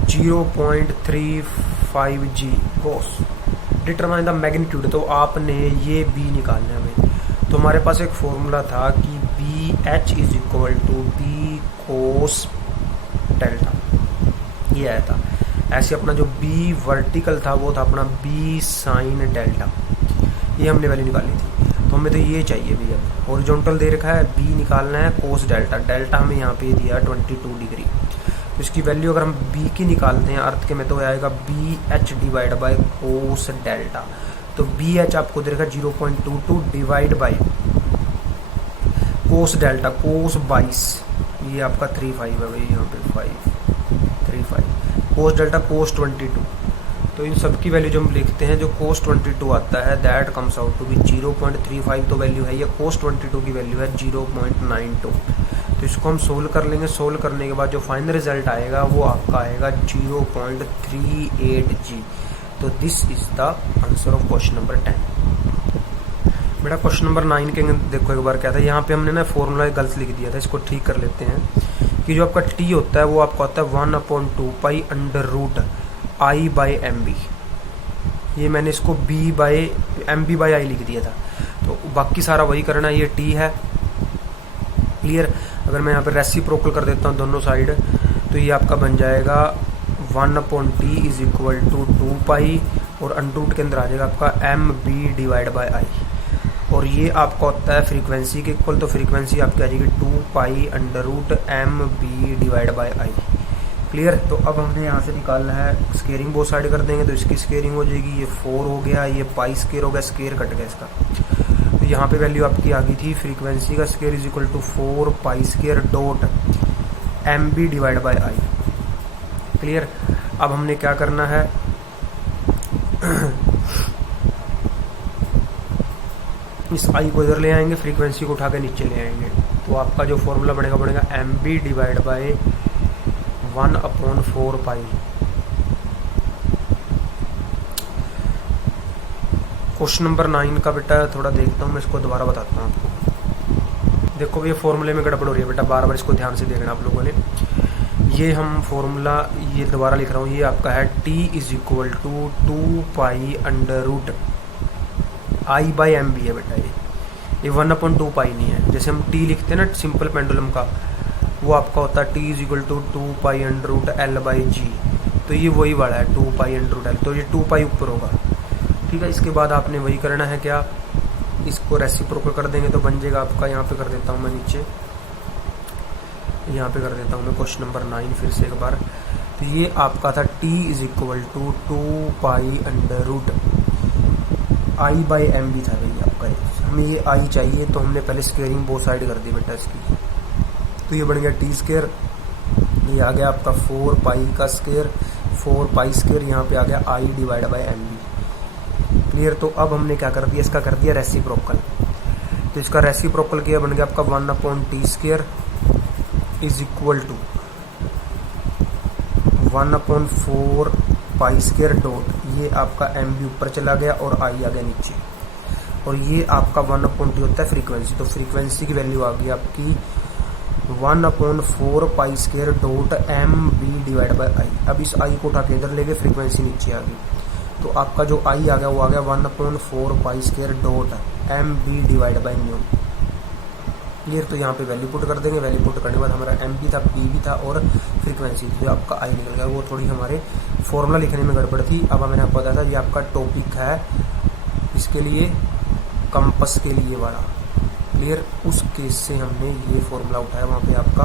0.35 G cos. Determine the magnitude, तो आपने ये बी निकालना है भाई। तो हमारे पास एक फॉर्मूला था कि BH is equal to B cos delta, ये आया था। ऐसे अपना जो बी वर्टिकल था वो था अपना बी साइन डेल्टा, ये हमने वैल्यू निकाली थी। तो हमें तो ये चाहिए भैया, हॉरिजॉन्टल दे रखा है, बी निकालना है, कोस डेल्टा, डेल्टा हमें यहाँ पे दिया 22 डिग्री। तो इसकी वैल्यू अगर हम बी की निकालते हैं अर्थ के में, तो आएगा BH divide by cos delta. तो BH आपको दे रखा 0.22 डिवाइड बाई कोस डेल्टा, कोस 22, ये आपका 35 है भाई, यहाँ पे 535, कोस डेल्टा कोस 22। तो इन सब की वैल्यू जो हम लिखते हैं, जो कोस 22 आता है that comes out to be 0.35, तो वैल्यू है ये, कोस 22 की वैल्यू है 0.92। तो इसको हम सोल्व कर लेंगे, सोल्व करने के बाद जो फाइनल रिजल्ट आएगा वो आपका आएगा 0.38 G। तो this is the answer of question number 10। बेटा क्वेश्चन नंबर 9 के देखो एक बार क्या था, यहाँ पे हमने ना फॉर्मूला गलत लिख दिया था, इसको ठीक कर लेते हैं। कि जो आपका T होता है वो आपका होता है 1/2 pi under root I by MB। ये मैंने इसको MB बाई I लिख दिया था, तो बाकी सारा वही करना है। ये T है। क्लियर। अगर मैं यहाँ पे रेसिप्रोकल कर देता हूँ दोनों साइड, तो ये आपका बन जाएगा 1/T इज इक्वल टू 2 पाई, और अंडर रूट के अंदर आ जाएगा आपका MB डिवाइड बाई I। और ये आपका होता है फ्रीक्वेंसी के इक्वल, तो फ्रीक्वेंसी आपकी आ जाएगी 2 pi under root MB divide by I। Clear. तो अब हमने यहाँ से निकालना है, स्केयरिंग बोथ साइड कर देंगे, तो इसकी स्केयरिंग हो जाएगी, ये 4 हो गया, ये पाई स्केयर हो गया, स्केयर कट गया इसका। तो यहाँ पे वैल्यू आपकी आ गई थी, फ्रीक्वेंसी का square is equal to 4 pi square dot MB divide by I। Clear. अब हमने क्या करना है, इस I को इधर ले आएंगे, फ्रीक्वेंसी को उठा के नीचे ले आएंगे, तो आपका जो फॉर्मूला बनेगा MB divide by 1/4 pi. Question number 9 का बेटा थोड़ा देखता हूँ मैं, इसको दोबारा बताता हूँ आपको। देखो ये फॉर्मूले में गड़बड़ हो रही है बेटा, बार बार इसको ध्यान से देखना आप लोगों ने। ये हम फॉर्मूला ये दोबारा लिख रहा हूँ, ये आपका है T is equal to 2 pi under root I by MB है बेटा। ये 1/2 पाई नहीं है। जैसे हम टी लिखते हैं ना सिंपल पेंडुलम का, वो आपका होता है T is equal to 2 pi under root L by G. तो ये वही वाला है 2 पाई अंडर रूट एल, तो ये 2 पाई ऊपर होगा। ठीक है, इसके बाद आपने वही करना है क्या, इसको रेसिप्रोकल कर देंगे तो बन जाएगा आपका, यहाँ पे कर देता हूँ मैं नीचे, यहाँ पे कर देता हूँ मैं क्वेश्चन नंबर 9 फिर से एक बार। तो ये आपका था t is equal to 2 pi under root I by M भी था भैया आपका। हमें ये आई चाहिए तो हमने पहले स्क्वेयरिंग बोथ साइड कर दी बेटा इसकी। तो ये बन गया टी स्क्वेयर, ये आ गया आपका 4 पाई का स्क्वेयर, 4 पाई स्क्वेयर, यहाँ पे आ गया I divide by M B. Clear. तो अब हमने क्या कर दिया, इसका कर दिया रेसिप्रोकल। तो इसका रेसिप्रोकल किया, बन गया आपका 1/t square is equal to 1/4 pi square dot, ये आपका एम बी ऊपर चला गया और आई आ गया नीचे, और ये आपका 1/t होता है फ्रीक्वेंसी। तो फ्रीक्वेंसी की वैल्यू आ गई आपकी 1/4 pi square dot M B divide by I. अब इस आई को उठा के इधर ले गए, फ्रीक्वेंसी नीचे आ गई, तो आपका जो आई आ गया वो आ गया 1/4 pi square dot M B divide by mu. Clear. तो यहाँ पे वैल्यू पुट कर देंगे, वैल्यू पुट करने के बाद हमारा एम भी था, पी भी था और फ्रीक्वेंसी जो आपका आई निकल गया। वो थोड़ी हमारे फॉर्मूला लिखने में गड़बड़ थी। अब मैंने आपको बताया था ये आपका टॉपिक है इसके लिए, कंपस के लिए वाला। क्लियर। उस केस से हमने ये फॉर्मूला उठाया, वहाँ पे आपका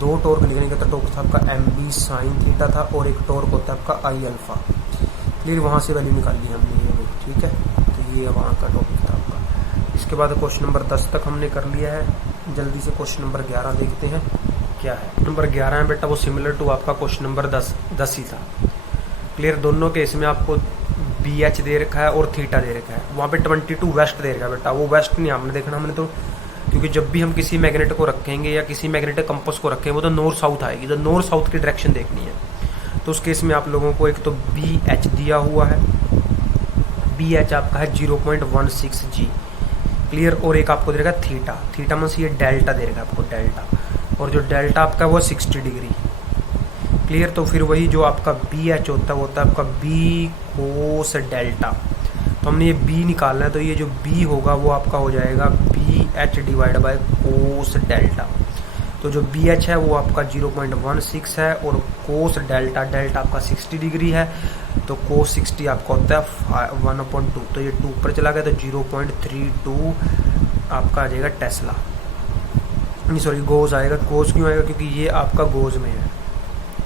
2 टॉर्क निकलने का टॉर्क था आपका एम बी साइन थीटा था और एक टॉर्क होता है आपका आई अल्फा। क्लियर। वहाँ से वैल्यू निकाल ली हमने ये। ठीक है, तो ये वहाँ का टॉपिक था आपका। इसके बाद क्वेश्चन नंबर 10 तक हमने कर लिया है। जल्दी से क्वेश्चन नंबर 11 देखते हैं क्या है। नंबर 11 है बेटा, वो सिमिलर टू आपका क्वेश्चन नंबर 10 ही था। क्लियर। दोनों केस में आपको बी एच दे रखा है और थीटा दे रखा है। वहाँ पे 22 वेस्ट दे रखा है बेटा, वो वेस्ट नहीं हमने देखना, हमने तो, क्योंकि जब भी हम किसी मैग्नेट को रखेंगे या किसी मैग्नेटिक कंपास को रखेंगे वो तो नॉर्थ साउथ आएगी, तो नॉर्थ साउथ की डायरेक्शन देखनी है। तो उस केस में आप लोगों को एक तो बी एच दिया हुआ है, बी एच आपका है 0.16 जी। क्लियर। और एक आपको दे रखा है थीटा, थीटा में से ये डेल्टा दे रखा है आपको, डेल्टा, और जो डेल्टा आपका वो 60 डिग्री। क्लियर। तो फिर वही जो आपका बी एच होता है वो होता है आपका बी कोस डेल्टा। तो हमने ये बी निकालना है, तो ये जो बी होगा वो आपका हो जाएगा B H divide by cos delta. तो जो बी एच है वो आपका 0.16 है और कोस डेल्टा, डेल्टा आपका 60 डिग्री है, तो कोस 60 आपका होता है 1/2। तो ये 2 ऊपर चला गया, तो 0.32 आपका आ जाएगा टेस्ला, नहीं सॉरी गोज आएगा। गोज क्यों आएगा, क्योंकि ये आपका गोज में है।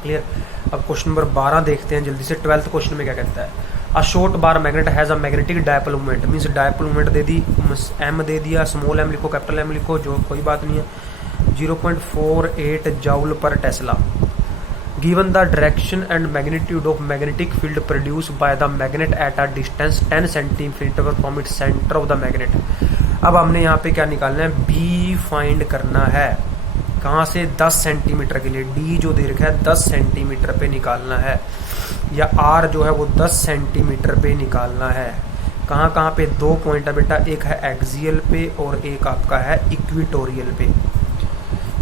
क्लियर। अब क्वेश्चन नंबर 12 देखते हैं जल्दी से। 12th क्वेश्चन में क्या कहता है, a short bar magnet has a magnetic dipole moment, means dipole moment दे दी, एम दे दिया, स्मॉल एम लिखो कैपिटल एम लिखो, जो कोई बात नहीं है, 0.48 joule per tesla. Given the direction and magnitude of magnetic field produced by the magnet at a distance 10 cm from its center of the magnet। अब हमने यहाँ पे क्या निकालना है, B फाइंड करना है। कहाँ से, 10 सेंटीमीटर के लिए। D जो दे रखा है 10 सेंटीमीटर पे निकालना है, या R जो है वो 10 सेंटीमीटर पे निकालना है। कहाँ कहाँ पे, 2 पॉइंट है बेटा, एक है एक्सियल पे और एक आपका है इक्विटोरियल पे।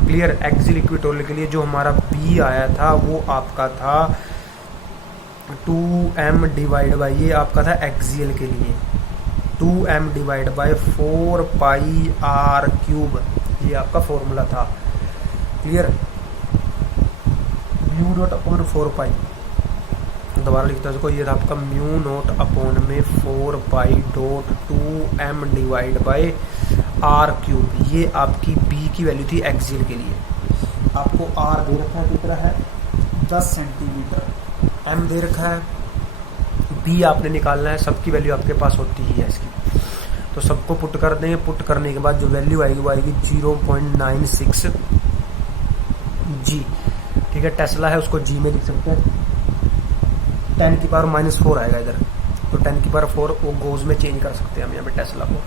क्लियर। एक्सियल इक्विटोरियल के लिए जो हमारा बी आया था वो आपका था 2m डिवाइड बाई, ये आपका था एक्सियल के लिए 2m divide by 4 pi R cube, ये आपका फॉर्मूला था। Clear. Mu naught upon 4 pi, दोबारा लिखता है इसको, ये था आपका म्यू नॉट अपॉन में 4 pi dot 2m divide by are cube. ये आपकी बी की वैल्यू थी एक्सियल के लिए। आपको आर दे रखा है कितना है, 10 सेंटीमीटर, एम दे रखा है, बी आपने निकालना है, सबकी वैल्यू आपके पास होती ही है इसकी। तो सबको पुट कर देंगे, पुट करने के बाद जो वैल्यू आएगी वो आएगी 0.96 जी। ठीक है, टेस्ला है उसको जी में लिख सकते हैं, 10⁻⁴ आएगा इधर, तो 10⁻⁴ वो गोज में चेंज कर सकते हैं हम यहाँ पे टेस्ला को।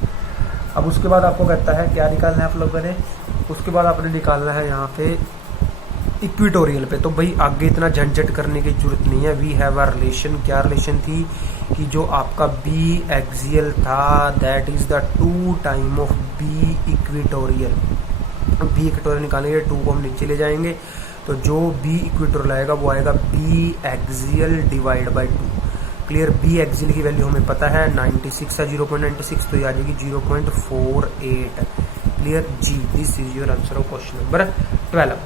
अब उसके बाद आपको कहता है क्या निकालना है आप लोगों ने, उसके बाद आपने निकालना है यहाँ पे इक्विटोरियल पे। तो भाई आगे इतना झंझट करने की जरूरत नहीं है। वी हैव अ रिलेशन, क्या रिलेशन थी कि जो आपका बी एक्सियल था that is the 2 time of B equatorial. B equatorial निकालेंगे, 2 को हम नीचे ले जाएंगे, तो जो बी इक्वेटर आएगा वो आएगा B axial divide by 2। Clear, B axial की वैल्यू हमें पता है 96 है, 0.96, तो ये आ जाएगी 0.48। क्लियर जी, this is your answer of question number 12।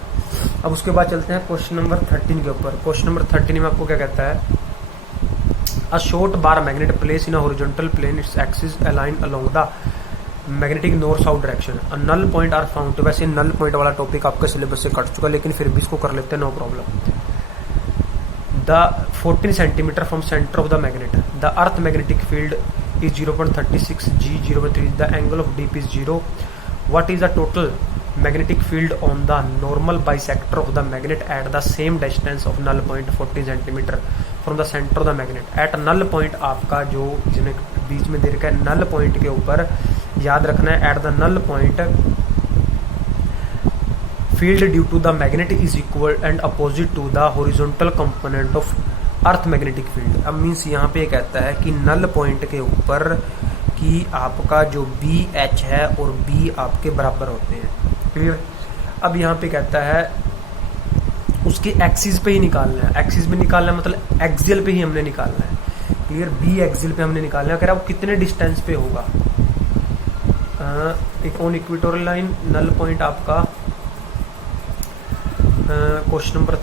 अब उसके बाद चलते हैं क्वेश्चन नंबर 13 के ऊपर। क्वेश्चन नंबर 13 में आपको क्या कहता है, a short bar magnet place in a horizontal plane, its axis align along the magnetic north south direction, a null point are found. तो वैसे नल पॉइंट वाला टॉपिक आपके सिलेबस से कट चुका, लेकिन फिर भी इसको कर लेते हैं, no problem. The 14 centimetre from centre of the magnet, the earth magnetic field is 0.36 G, 0.3 the angle of dip is 0. What is the total magnetic field on the normal bisector of the magnet at the same distance of null point 14 centimeter from the center of the magnet? At null point आपका जो जिन्हें बीच में दे रखा है null point के ऊपर याद रखना है, at the null point field due to the magnet is equal and opposite to the horizontal component of earth magnetic field. अब मीन्स यहाँ पे कहता है कि नल पॉइंट के ऊपर कि आपका जो बी एच है और बी आपके बराबर होते हैं। क्लियर, अब यहाँ पे कहता है उसकी एक्सिस पे ही निकालना है, एक्सिस में निकालना है मतलब एक्सियल पे ही हमने निकालना है। क्लियर, बी एक्सियल पे हमने निकालना है। कह रहा है वो कितने डिस्टेंस पे होगा, एक on equatorial line null point आपका क्वेश्चन नंबर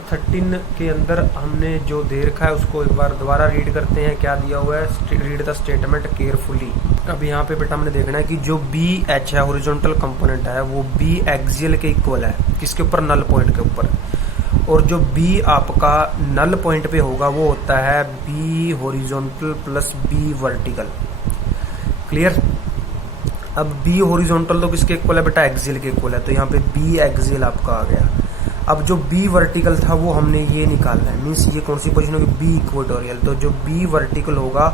13 के अंदर हमने जो दे रखा है उसको एक बार दोबारा रीड करते हैं। क्या दिया हुआ है, रीड द स्टेटमेंट केयरफुली। अब यहाँ पे बेटा हमने देखना है कि जो बी एच है हॉरिजॉन्टल कंपोनेंट है वो बी एक्सियल के इक्वल है, किसके ऊपर, नल पॉइंट के ऊपर। और जो बी आपका नल पॉइंट पे होगा वो होता है B horizontal plus B vertical. Clear, अब बी हॉरिजॉन्टल तो किसके इक्वल है बेटा, एक्सियल के इक्वल है, तो यहाँ पे बी एक्सियल आपका आ गया। अब जो बी वर्टिकल था वो हमने ये निकालना है, मीन्स ये कौन सी पोजीशन होगी, बी इक्वेटोरियल। तो जो बी वर्टिकल होगा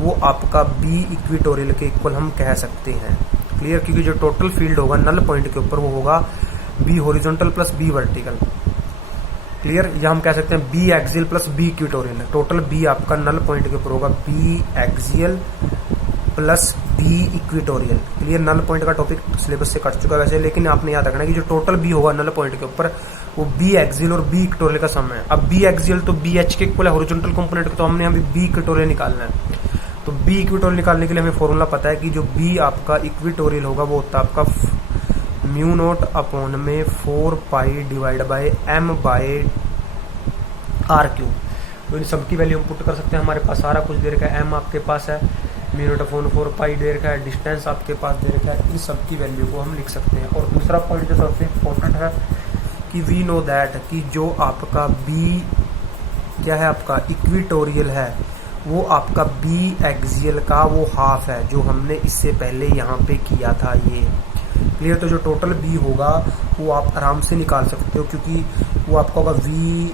वो आपका बी इक्वेटोरियल के इक्वल हम कह सकते हैं। क्लियर, क्योंकि जो टोटल फील्ड होगा नल पॉइंट के ऊपर वो होगा B horizontal plus B vertical. Clear, या हम कह सकते हैं B axial plus B equatorial. Total B आपका नल पॉइंट के ऊपर होगा B axial plus B equatorial. Clear, null point का टॉपिक सिलेबस से कट चुका है वैसे, लेकिन आपने याद रखना है कि जो टोटल बी होगा नल पॉइंट के ऊपर वो बी एक्सियल और बी इक्वेटोरियल का सम है। अब बी एक्सियल तो बी एच के इक्वल है हॉरिजॉन्टल कंपोनेंट का, तो हमने यहाँ बी इक्वेटोरियल निकालना है। तो बी इक्वेटोरियल निकालने के लिए हमें फॉर्मूला पता है कि जो बी आपका इक्वेटोरियल होगा वो होता है आपका म्यू नॉट अपॉन में 4 pi divide by M by R cube. तो इन सबकी वैल्यू हम पुट कर सकते हैं, हमारे पास सारा कुछ दे रखा है, एम आपके पास है, म्यू नॉट अपॉन 4 पाई दे रखा है, डिस्टेंस आपके पास दे रखा है, इन सब की वैल्यू को हम लिख सकते हैं। और दूसरा पॉइंट जो सबसे इम्पोर्टेंट है कि वी नो दैट कि जो आपका बी क्या है, आपका इक्वेटोरियल है, वो आपका बी एक्सियल का वो हाफ है जो हमने इससे पहले यहाँ पे किया था ये। क्लियर, तो जो टोटल बी होगा वो आप आराम से निकाल सकते हो, क्योंकि वो आपका होगा B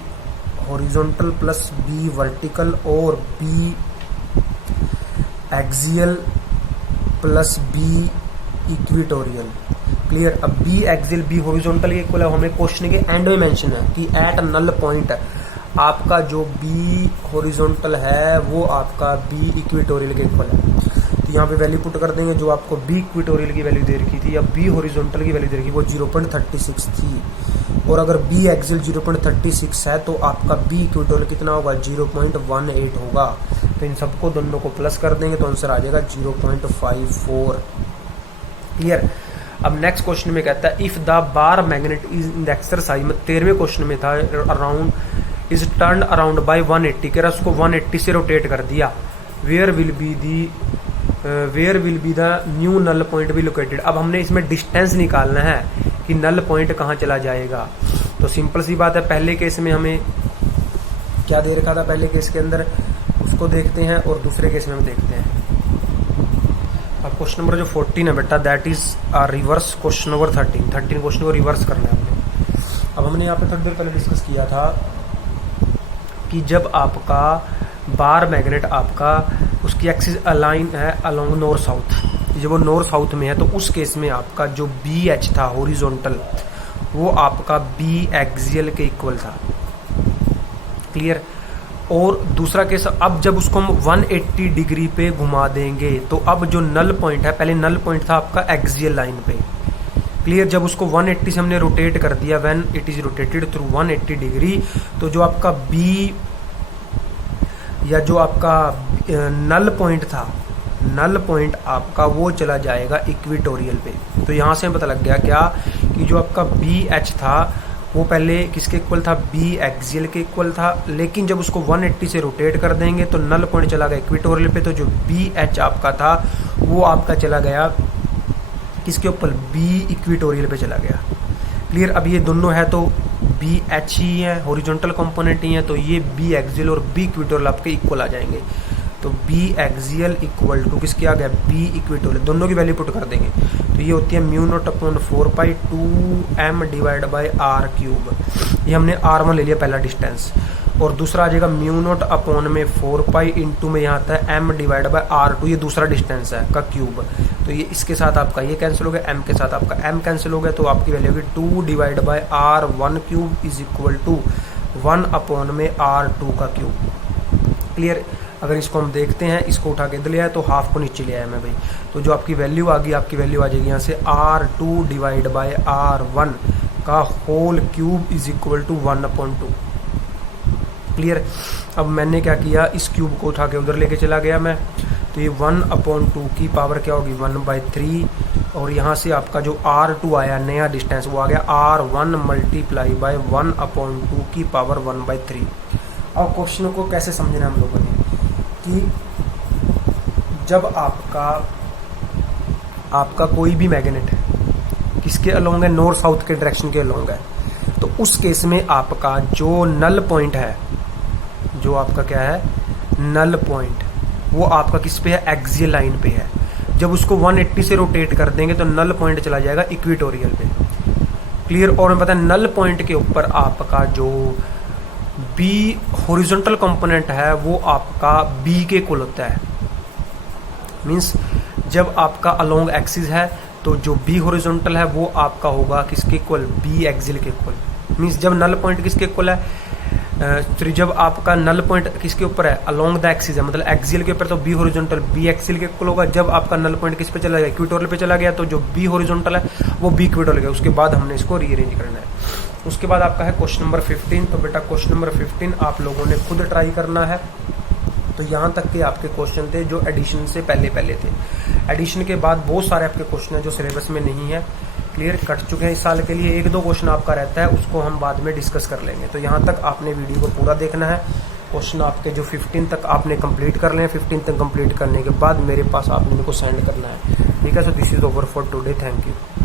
horizontal plus B vertical और B axial plus B equatorial. Clear, अब बी एक्सियल बी हॉरिजॉन्टल के इक्वल है, हमें क्वेश्चन के एंड में मेंशन है कि एट नल पॉइंट आपका जो बी हॉरिजॉन्टल है वो आपका बी इक्वेटोरियल के इक्वल है। तो यहाँ पे वैल्यू पुट कर देंगे, जो आपको बी इक्वेटोरियल की वैल्यू दे रखी थी या बी हॉरिजॉन्टल की वैल्यू दे रखी वो 0.36 थी, और अगर बी एक्सियल 0.36 है तो आपका बी इक्वेटोरियल कितना होगा, 0.18 होगा। तो इन सबको दोनों को प्लस कर देंगे तो आंसर आ जाएगा 0.54। क्लियर, अब नेक्स्ट क्वेश्चन में कहता है if the bar magnet is in the exercise में 13वें क्वेश्चन में था around is turn around by 180, कह रहा उसको 180 से रोटेट कर दिया, where will be the new null point be located. अब हमने इसमें डिस्टेंस निकालना है कि नल पॉइंट कहाँ चला जाएगा। तो सिंपल सी बात है, पहले केस में हमें क्या दे रखा था, पहले केस के अंदर उसको देखते हैं और दूसरे केस में हम देखते हैं। अब क्वेश्चन नंबर जो 14 है बेटा that is reverse question number 13 question को रिवर्स करना है हमने। अब हमने यहाँ पे थोड़ी देर पहले डिस्कस किया था कि जब आपका बार मैग्नेट आपका उसकी एक्सिस अलाइन है अलोंग नॉर्थ साउथ, जब वो नॉर्थ साउथ में है तो उस केस में आपका जो बी एच था हॉरिजॉन्टल वो आपका बी एक्सियल के इक्वल था। क्लियर, और दूसरा केस अब जब उसको हम 180 डिग्री पे घुमा देंगे तो अब जो नल पॉइंट है, पहले नल पॉइंट था आपका एक्सियल लाइन पे। क्लियर, जब उसको 180 से हमने रोटेट कर दिया, when it is rotated through 180 degree, तो जो आपका बी या जो आपका नल पॉइंट था, नल पॉइंट आपका वो चला जाएगा इक्वेटोरियल पे। तो यहाँ से हमें पता लग गया क्या कि जो आपका बी एच था वो पहले किसके इक्वल था, बी एक्सियल के इक्वल था, लेकिन जब उसको 180 से रोटेट कर देंगे तो नल पॉइंट चला गया इक्वेटोरियल पे। तो जो बी एच आपका था वो आपका चला गया किसके ऊपर, बी इक्वेटोरियल पे चला गया। क्लियर। अब ये दोनों है तो बी एच ही है, हॉरिजॉन्टल कंपोनेंट ही है, तो ये बी एक्सियल और बी इक्वेटोरियल आपके इक्वल आ जाएंगे। तो बी एक्सियल इक्वल टू किसके आ गया, बी इक्वेटोरियल, दोनों की वैल्यू पुट कर देंगे। तो ये होती है mu naught upon 4 pi 2m divide by are cube. ये हमने r1 ले लिया पहला डिस्टेंस, और दूसरा आ जाएगा म्यू नॉट अपॉन में 4 पाई इंटू में यहाँ आता है m डिवाइड बाई r2, ये दूसरा डिस्टेंस है का क्यूब। तो ये इसके साथ आपका ये कैंसिल हो गया, m के साथ आपका m कैंसिल हो गया, तो आपकी वैल्यू होगी 2 divide by r1 cube is equal to 1 upon में r2 का क्यूब। क्लियर। अगर इसको हम देखते हैं, इसको उठा के इधर ले आए तो हाफ को नीचे ले आया मैं भाई, तो जो आपकी वैल्यू आ गई, आपकी वैल्यू आ जाएगी यहाँ से r2 डिवाइड बाई r1 का whole cube is equal to 1/2। Clear. अब मैंने क्या किया, इस क्यूब को उठा के उधर लेके चला गया मैं, तो ये 1/2 की पावर क्या होगी 1/3, और यहाँ से आपका जो r2 आया नया डिस्टेंस वो आ गया r1 मल्टीप्लाई बाई 1/2 की पावर 1/3। अब क्वेश्चन को कैसे समझना हम लोगों ने कि जब आपका कोई भी मैग्नेट है किसके अलोंग है, नॉर्थ साउथ के डायरेक्शन के अलोंग है, तो उस केस में आपका जो नल पॉइंट है, जो आपका क्या है नल पॉइंट, वो आपका किस पे है, एक्सियल लाइन पे है। जब उसको 180 से रोटेट कर देंगे तो नल पॉइंट चला जाएगा इक्वेटोरियल पे। क्लियर। और मैं पता है नल पॉइंट के ऊपर आपका जो बी हॉरिजॉन्टल कंपोनेंट है वो आपका बी के इक्वल होता है। मींस जब आपका अलोंग एक्सिस है तो जो बी हॉरिजॉन्टल है वो आपका होगा किसके इक्वल, बी एक्सियल के इक्वल। मींस जब नल पॉइंट किसके इक्वल है, फिर जब आपका नल पॉइंट किसके ऊपर है, अलोंग द एक्सिस है, मतलब एक्सियल के ऊपर, तो बी हॉरिजॉन्टल बी एक्सियल के इक्वल होगा। जब आपका नल पॉइंट किस पे चला गया, इक्वेटोरियल पे चला गया, तो जो बी हॉरिजॉन्टल है वो बी इक्वेटोरियल है। उसके बाद हमने इसको रीअरेंज करना है। उसके बाद आपका है क्वेश्चन नंबर 15। तो बेटा क्वेश्चन नंबर 15 आप लोगों ने खुद ट्राई करना है। तो यहाँ तक के आपके क्वेश्चन थे जो एडिशन से पहले थे। एडिशन के बाद बहुत सारे आपके क्वेश्चन हैं जो सिलेबस में नहीं है, क्लियर कट चुके हैं इस साल के लिए। 1-2 क्वेश्चन आपका रहता है, उसको हम बाद में डिस्कस कर लेंगे। तो यहाँ तक आपने वीडियो को पूरा देखना है। क्वेश्चन आपके जो 15 तक आपने कंप्लीट कर लें, 15 तक कंप्लीट करने के बाद मेरे पास आपने मेरे को सेंड करना है। ठीक है। So this is over for today. Thank you.